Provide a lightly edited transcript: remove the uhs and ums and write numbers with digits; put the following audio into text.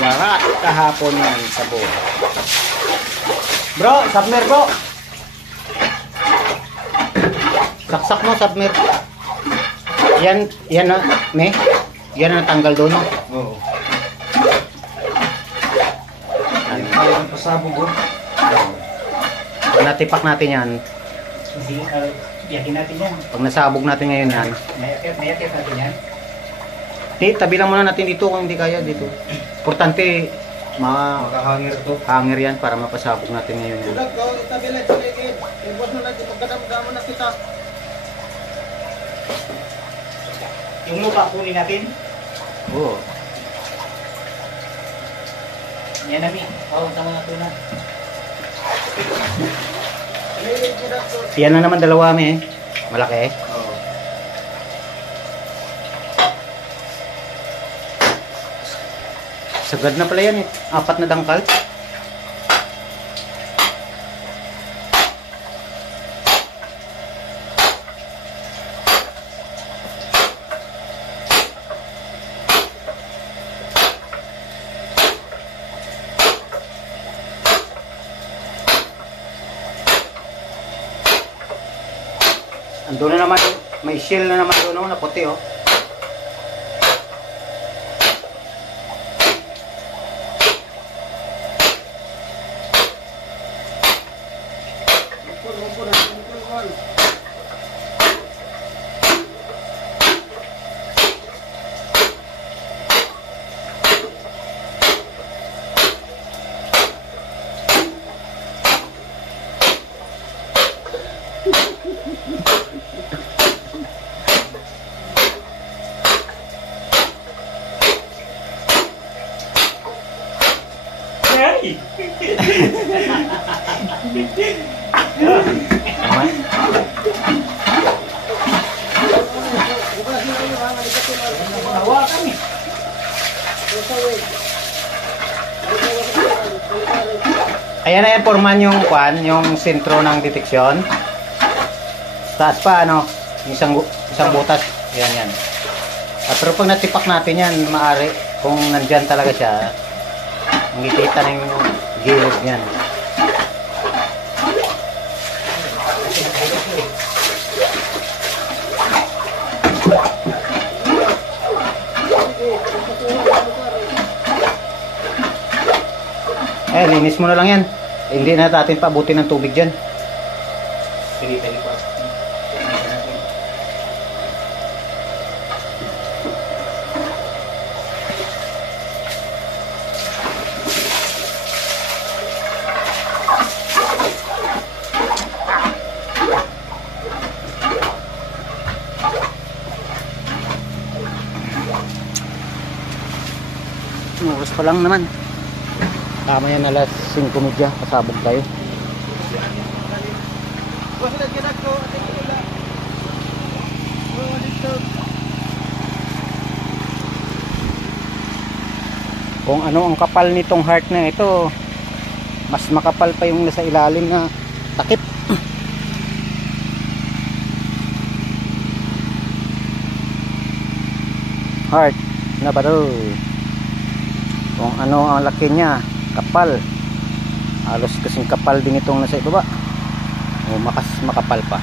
Lahat kahapon yan sa buo. Bro, submer bro. Saksak mo, submer. Yan na, me. Yan na tanggal doon, no? Oo. Yan tayo ng pasabog, oh. Pag natipak natin yan, Yakin natin yan. pag nasabog natin ngayon yan, Mayakit natin yan. tabi lang muna natin dito kung hindi kaya dito. Importante, Makahangir to. hanger yan para mapasabog natin ngayon yan. Ulag ko, itabi lang sa ligid. Ibos na lagi, magkadam-damon na kita. Yung lupa kunin natin. Oo. Yan namin. Tama na ito na. Yan na naman dalawa me. Malaki eh. Oo. Sagad na pala yan eh. 4 na dangkal. Andun na naman, may shell na naman doon, no, na puti oh. Ayan na yan, forman yung kwan, yung sentro ng deteksyon. Taas pa, ano, yung isang butas. Ayan, yan. Pero pag natipak natin yan, maaari, kung nandyan talaga siya, makikita na yung gilid niyan. Linis mo na lang yan. Hindi na natin paabutin ng tubig dyan. Pili-pili pa. Oras pa lang naman. Tama yan, alas 5:30, pasabog tayo. Kung ano ang kapal nitong heart na ito, mas makapal pa yung nasa ilalim na takip. Heart na ba daw? Kung ano ang laki niya, kapal, halos kasing kapal din itong nasa ibaba o makapal pa.